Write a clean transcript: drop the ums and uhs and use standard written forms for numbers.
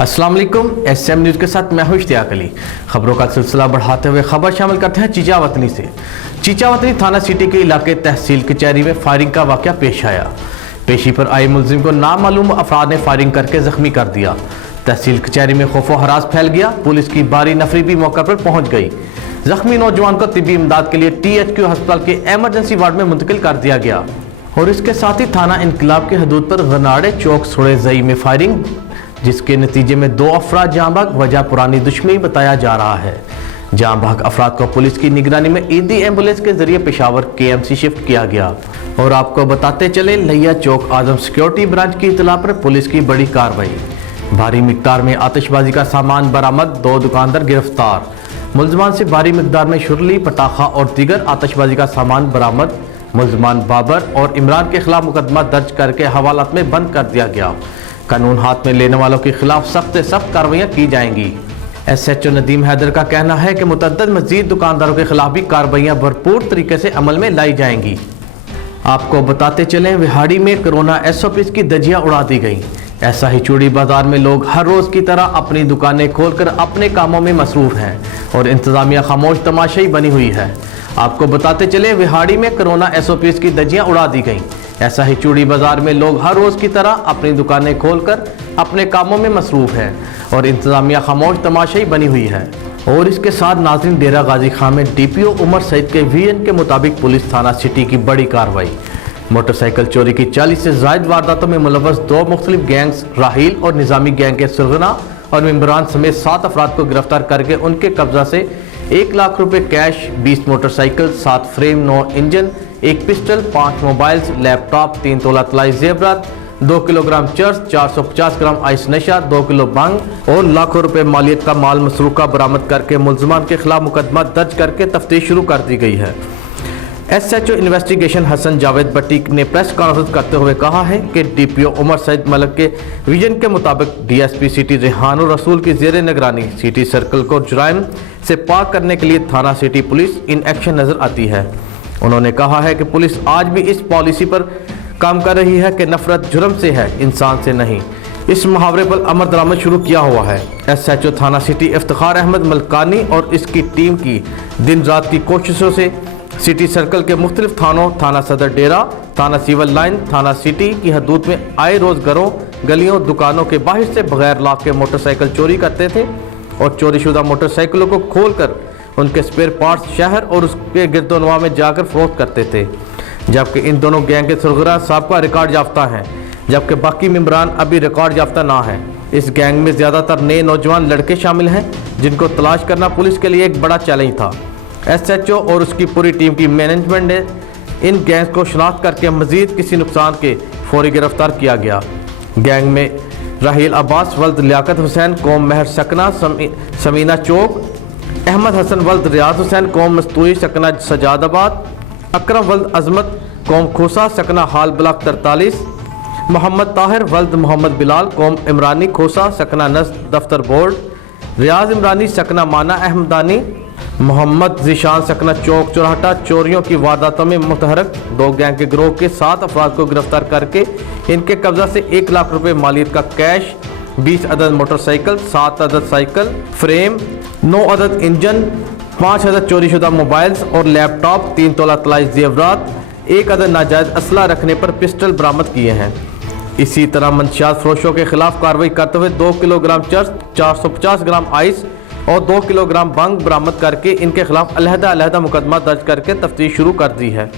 अस्सलाम वालेकुम, SM news के साथ मैं हूं इश्तियाक अली। खबरों का सिलसिला बढ़ाते हुए खबर शामिल करते हैं चीचावतनी से। चीचावतनी थाना सिटी के इलाके तहसील कचहरी में फायरिंग का वाक़या पेश आया। पेशी पर आए मुलजिम को नामालूम अफराद ने फायरिंग करके जख्मी कर दिया। तहसील कचहरी में खौफो हरास फैल गया। पुलिस की भारी नफरी भी मौके पर पहुंच गई। जख्मी नौजवान को तिब्बी इमदाद के लिए THQ अस्पताल के एमरजेंसी वार्ड में मुंतकिल कर दिया गया। और इसके साथ ही थाना इनकलाब के हदूद पर गनाड़े चौक सुड़ेज़ई में फायरिंग, जिसके नतीजे में 2 अफराद जाँ भाग, वजह पुरानी दुश्मनी बताया जा रहा है। जाँ भाग अफराद को पुलिस की निगरानी में ईदी एम्बुलेंस के जरिए पेशावर KMC शिफ्ट किया गया। और आपको बताते चले, लिया चौक आजम सिक्योरिटी ब्रांच की इतला पर पुलिस की बड़ी कार्रवाई। भारी मिकदार में आतिशबाजी का सामान बरामद, 2 दुकानदार गिरफ्तार। मुलजमान से भारी मिकदार में शुरली, पटाखा और दीगर आतिशबाजी का सामान बरामद। मुलजमान बाबर और इमरान के खिलाफ मुकदमा दर्ज करके हवालात में बंद कर दिया गया। कानून हाथ में लेने वालों के खिलाफ सख्त से सख्त कार्रवाइयाँ की जाएंगी। SHO नदीम हैदर का कहना है कि मुतअद्दिद मजीद दुकानदारों के खिलाफ भी कार्रवाइयाँ भरपूर तरीके से अमल में लाई जाएंगी। आपको बताते चलें, विहाड़ी में कोरोना SOPs की धज्जियाँ उड़ा दी गई। ऐसा ही चूड़ी बाजार में लोग हर रोज़ की तरह अपनी दुकानें खोलकर अपने कामों में मसरूफ़ हैं और इंतज़ामिया खामोश तमाशाई बनी हुई है। आपको बताते चले, विहाड़ी में कोरोना SOPs की धज्जियाँ उड़ा दी गई। ऐसा ही चूड़ी बाजार में लोग हर रोज़ की तरह अपनी दुकानें खोलकर अपने कामों में मसरूफ़ हैं और इंतज़ामिया खामोश तमाशाई बनी हुई है। और इसके साथ नाज़रीन, डेरा गाजी खां में DPO उमर सईद के VN के मुताबिक पुलिस थाना सिटी की बड़ी कार्रवाई। मोटरसाइकिल चोरी की 40 से ज़ायद वारदातों में मुलव्वस 2 मुख्तलिफ गैंग्स राहील और निज़ामी गैंग के सरगना और मेंबरान समेत 7 अफराद को गिरफ्तार करके उनके कब्जा से 1 लाख रुपए cash, 20 motorcycle, 7 frame, 9 engine, 1 pistol, 5 mobiles, laptop, 3 तोला तलाई जेवरात, 2 किलोग्राम चर्स, 450 ग्राम आइस नशा, 2 किलो भंग और लाखों रुपए मालियत का माल मसरूका बरामद करके मुलजमान के खिलाफ मुकदमा दर्ज करके तफ्तीश शुरू कर दी गई है। SHO इन्वेस्टिगेशन हसन जावेद भट्टी ने प्रेस कॉन्फ्रेंस करते हुए कहा है कि DPO उमर सईद मलिक के विजन के मुताबिक DSP सिटी रेहानुर रसूल की ज़ेर निगरानी सिटी सर्कल को जुराइम से पाक करने के लिए थाना सिटी पुलिस इन एक्शन नज़र आती है। उन्होंने कहा है कि पुलिस आज भी इस पॉलिसी पर काम कर रही है कि नफरत जुर्म से है, इंसान से नहीं। इस मुहावरे पर अमल दरामद शुरू किया हुआ है। SHO थाना सिटी इफ्तिखार अहमद मलकानी और इसकी टीम की दिन रात की कोशिशों से सिटी सर्कल के मुख्तलिफ थानों, थाना सदर डेरा, थाना सिविल लाइन, थाना सिटी की हदूद में आए रोज़ घरों, गलियों, दुकानों के बाहर से बगैर लॉक के मोटरसाइकिल चोरी करते थे और चोरीशुदा मोटरसाइकिलों को खोलकर उनके स्पेयर पार्ट्स शहर और उसके गिरदोनवा में जाकर फरोख्त करते थे। जबकि इन दोनों गैंग के सरगना साबका रिकॉर्ड याफ्ता हैं, जबकि बाकी मेंबरान अभी रिकॉर्ड याफ्ता ना हैं। इस गैंग में ज़्यादातर नए नौजवान लड़के शामिल हैं, जिनको तलाश करना पुलिस के लिए एक बड़ा चैलेंज था। SHO और उसकी पूरी टीम की मैनेजमेंट ने इन गैंग्स को शनाख्त करके मजीद किसी नुकसान के फौरी गिरफ्तार किया गया। गैंग में राहील अब्बास वल्द लियाकत हुसैन कौम महर सकना समीना चौक, अहमद हसन वल्द रियाज हुसैन कौम मस्तूई सकना सजादाबाद, अकरम वल्द अजमत कौम खोसा सकना हाल ब्लॉक 43, मोहम्मद ताहिर वल्द मोहम्मद बिलाल कौम इमरानी खोसा सकना नस दफ्तर बोर्ड, रियाज इमरानी सकना माना अहमदानी, मोहम्मद जिशान सकना चौक चौराहा चोरियों की वारदातों में मुतहरक 2 गैंग के गिरोह के 7 अफराद को गिरफ्तार करके इनके कब्जा से 1 लाख रुपए मालियत का कैश, 20 अदद मोटरसाइकिल, 7 अदद साइकिल फ्रेम, 9 अदद इंजन, 5 अदद चोरीशुदा मोबाइल्स और लैपटॉप, 3 तोला तलाई जेवरात, 1 अदद नाजायज असला रखने पर पिस्टल बरामद किए हैं। इसी तरह मंशियात फरोशों के खिलाफ कार्रवाई करते हुए 2 किलोग्राम चर्स, 450 ग्राम आइस और 2 किलोग्राम भंग बरामद करके इनके खिलाफ अलहदा मुकदमा दर्ज करके तफ्तीश शुरू कर दी है।